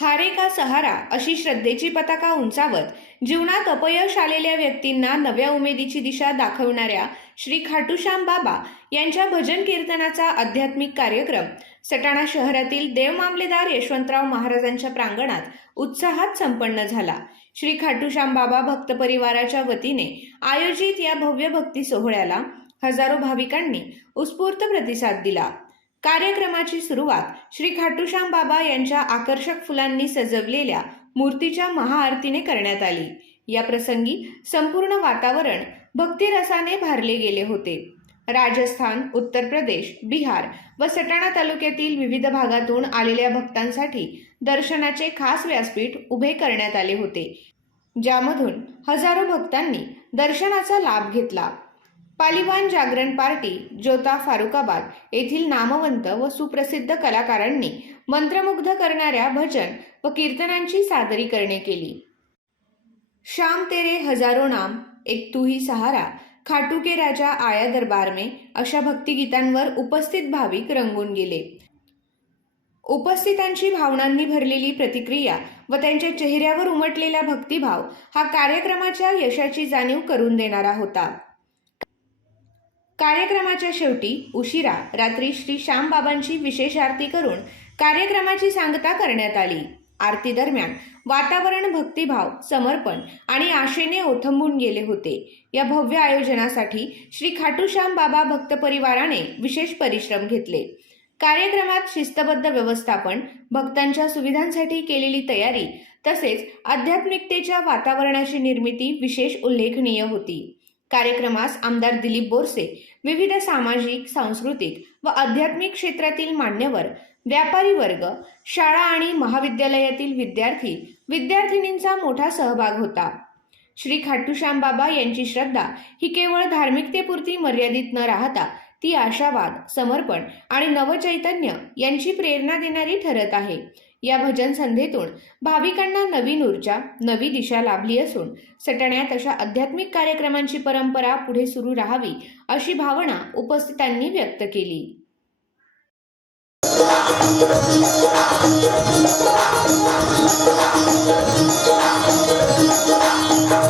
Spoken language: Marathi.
हारे का सहारा अशी श्रद्धेची पताका उंचावत जीवनात अपयश आलेल्या व्यक्तींना नव्या उमेदीची दिशा दाखवणाऱ्या श्री खाटूश्याम बाबा यांच्या भजन कीर्तनाचा आध्यात्मिक कार्यक्रम सटाणा शहरातील देव मामलेदार यशवंतराव महाराजांच्या प्रांगणात उत्साहात संपन्न झाला. श्री खाटूश्याम बाबा भक्त परिवाराच्या वतीने आयोजित या भव्य भक्ती सोहळ्याला हजारो भाविकांनी उत्स्फूर्त प्रतिसाद दिला. कार्यक्रमाची सुरुवात श्री खाटूश्याम बाबा यांच्या आकर्षक फुलांनी सजवलेल्या मूर्तीच्या महाआरतीने करण्यात आली. या प्रसंगी संपूर्ण वातावरण भक्तिरसाने भारले गेले होते. राजस्थान उत्तर प्रदेश बिहार व सटाणा तालुक्यातील विविध भागातून आलेल्या भक्तांसाठी दर्शनाचे खास व्यासपीठ उभे करण्यात आले होते. ज्यामधून हजारो भक्तांनी दर्शनाचा लाभ घेतला. पालिवान जागरण पार्टी जोता फारुकाबाद येथील नामवंत व सुप्रसिद्ध कलाकारांनी मंत्रमुग्ध करणाऱ्या भजन व कीर्तनांची सादरीकरणे केली. श्याम तेरे हजारो नाम एक तुही सहारा खाटू के राजा आया दरबार में अशा भक्तिगीतांवर उपस्थित भाविक रंगून गेले. उपस्थितांची भावनांनी भरलेली प्रतिक्रिया व त्यांच्या चेहऱ्यावर उमटलेला भक्तिभाव हा कार्यक्रमाच्या यशाची जाणीव करून देणारा होता. कार्यक्रमाच्या शेवटी उशिरा रात्री श्री श्यामबाबांची विशेष आरती करून कार्यक्रमाची सांगता करण्यात आली. आरती दरम्यान वातावरण भक्तिभाव समर्पण आणि आशेने ओथंबून गेले होते. या भव्य आयोजनासाठी श्री खाटूश्याम बाबा भक्त परिवाराने विशेष परिश्रम घेतले. कार्यक्रमात शिस्तबद्ध व्यवस्थापन भक्तांच्या सुविधांसाठी केलेली तयारी तसेच आध्यात्मिकतेच्या वातावरणाची निर्मिती विशेष उल्लेखनीय होती. कार्यक्रमास आमदार दिलीप बोरसे विविध सामाजिक सांस्कृतिक व आध्यात्मिक क्षेत्रातील मान्यवर व्यापारी वर्ग शाळा आणि महाविद्यालयातील विद्यार्थी विद्यार्थिनींचा मोठा सहभाग होता. श्री खाटूश्याम बाबा यांची श्रद्धा ही केवळ धार्मिकतेपुरती मर्यादित न राहता ती आशावाद समर्पण आणि नवचैतन्य यांची प्रेरणा देणारी ठरत आहे. या भजन संध्येतून भाविकांना नवीन ऊर्जा नवी दिशा लाभली असून सटण्यात अशा आध्यात्मिक कार्यक्रमांची परंपरा पुढे सुरू राहावी अशी भावना उपस्थितांनी व्यक्त केली. सारी